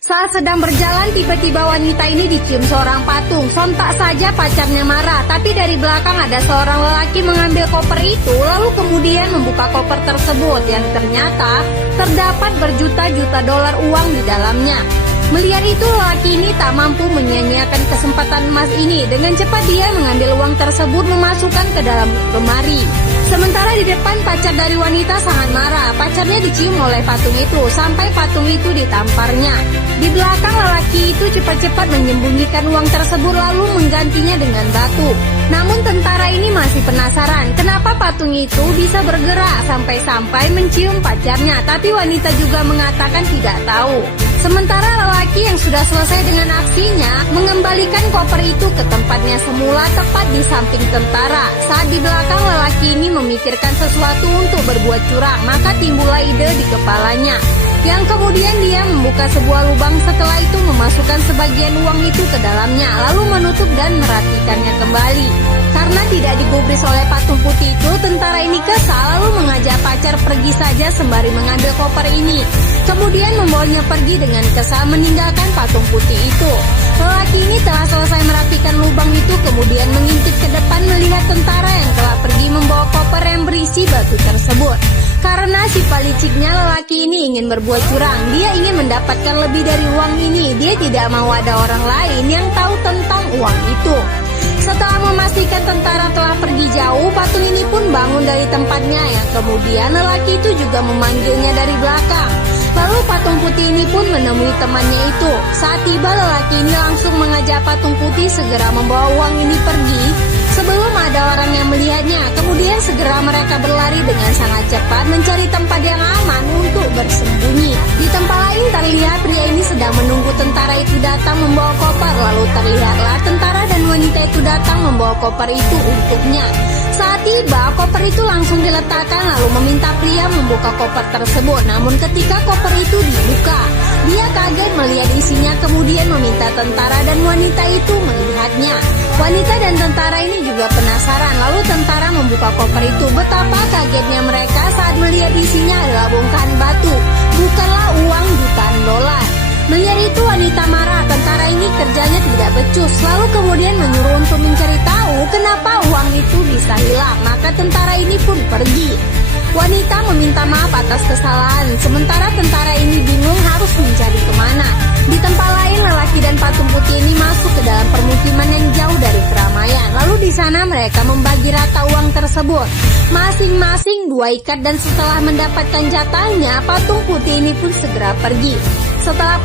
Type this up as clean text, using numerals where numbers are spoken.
Saat sedang berjalan, tiba-tiba wanita ini dicium seorang patung. Sontak saja pacarnya marah, tapi dari belakang ada seorang lelaki mengambil koper itu, lalu kemudian membuka koper tersebut yang ternyata terdapat berjuta-juta dolar uang di dalamnya. Melihat itu, lelaki ini tak mampu menyia-nyiakan kesempatan emas ini. Dengan cepat dia mengambil uang tersebut, memasukkan ke dalam lemari. Sementara di depan, pacar dari wanita sangat marah. Pacarnya dicium oleh patung itu sampai patung itu ditamparnya. Di belakang, lelaki itu cepat-cepat menyembunyikan uang tersebut lalu menggantinya dengan batu. Namun tentara ini masih penasaran kenapa patung itu bisa bergerak sampai-sampai mencium pacarnya. Tapi wanita juga mengatakan tidak tahu. Sementara lelaki yang sudah selesai dengan aksinya mengembalikan koper itu ke tempatnya semula tepat di samping tentara. Saat di belakang, lelaki ini memikirkan sesuatu untuk berbuat curang, maka timbullah ide di kepalanya. Yang kemudian dia membuka sebuah lubang, setelah itu memasukkan sebagian uang itu ke dalamnya, lalu menutup dan meratikannya kembali. Karena tidak digubris oleh patung putih itu, tentara ini kesal lalu mengajak pacar pergi saja sembari mengambil koper ini. Kemudian membawanya pergi dengan kesal meninggalkan patung putih itu. Lelaki ini telah selesai merapikan lubang itu, kemudian mengintip ke depan melihat tentara yang telah pergi membawa koper yang berisi batu tersebut. Karena si paliciknya, lelaki ini ingin berbuat curang. Dia ingin mendapatkan lebih dari uang ini. Dia tidak mau ada orang lain yang tahu tentang uang itu. Setelah memastikan tentara telah pergi jauh, patung ini pun bangun dari tempatnya. Yang kemudian lelaki itu juga memanggilnya dari belakang. Lalu patung putih ini pun menemui temannya itu. Saat tiba, lelaki ini langsung mengajak patung putih segera membawa uang ini pergi sebelum ada orang yang melihatnya. Kemudian segera mereka berlari dengan sangat cepat mencari tempat yang aman untuk bersembunyi. Di tempat lain terlihat pria ini sedang menunggu tentara itu datang membawa koper. Lalu terlihatlah tentara dan wanita itu datang membawa koper itu untuknya. Saat tiba, koper itu langsung diletakkan lalu meminta pria membuka koper tersebut. Namun ketika koper itu dibuka, dia kaget melihat isinya, kemudian meminta tentara dan wanita itu melihatnya. Wanita dan tentara ini juga penasaran, lalu tentara membuka koper itu. Betapa kagetnya mereka saat melihat isinya adalah bongkahan batu, bukanlah uang jutaan dolar. Melihat itu wanita marah, tentara ini kerjanya tidak becus, lalu kemudian menyuruh untuk mencari tahu kenapa uang itu bisa hilang. Maka tentara ini pun pergi. Wanita meminta maaf atas kesalahan, sementara tentara ini bingung harus mencari kemana. Di tempat lain, lelaki dan patung putih ini masuk ke dalam permukiman yang jauh dari keramaian. Lalu di sana mereka membagi rata uang tersebut, masing-masing 2 ikat, dan setelah mendapatkan jatahnya, patung putih ini pun segera pergi. Setelah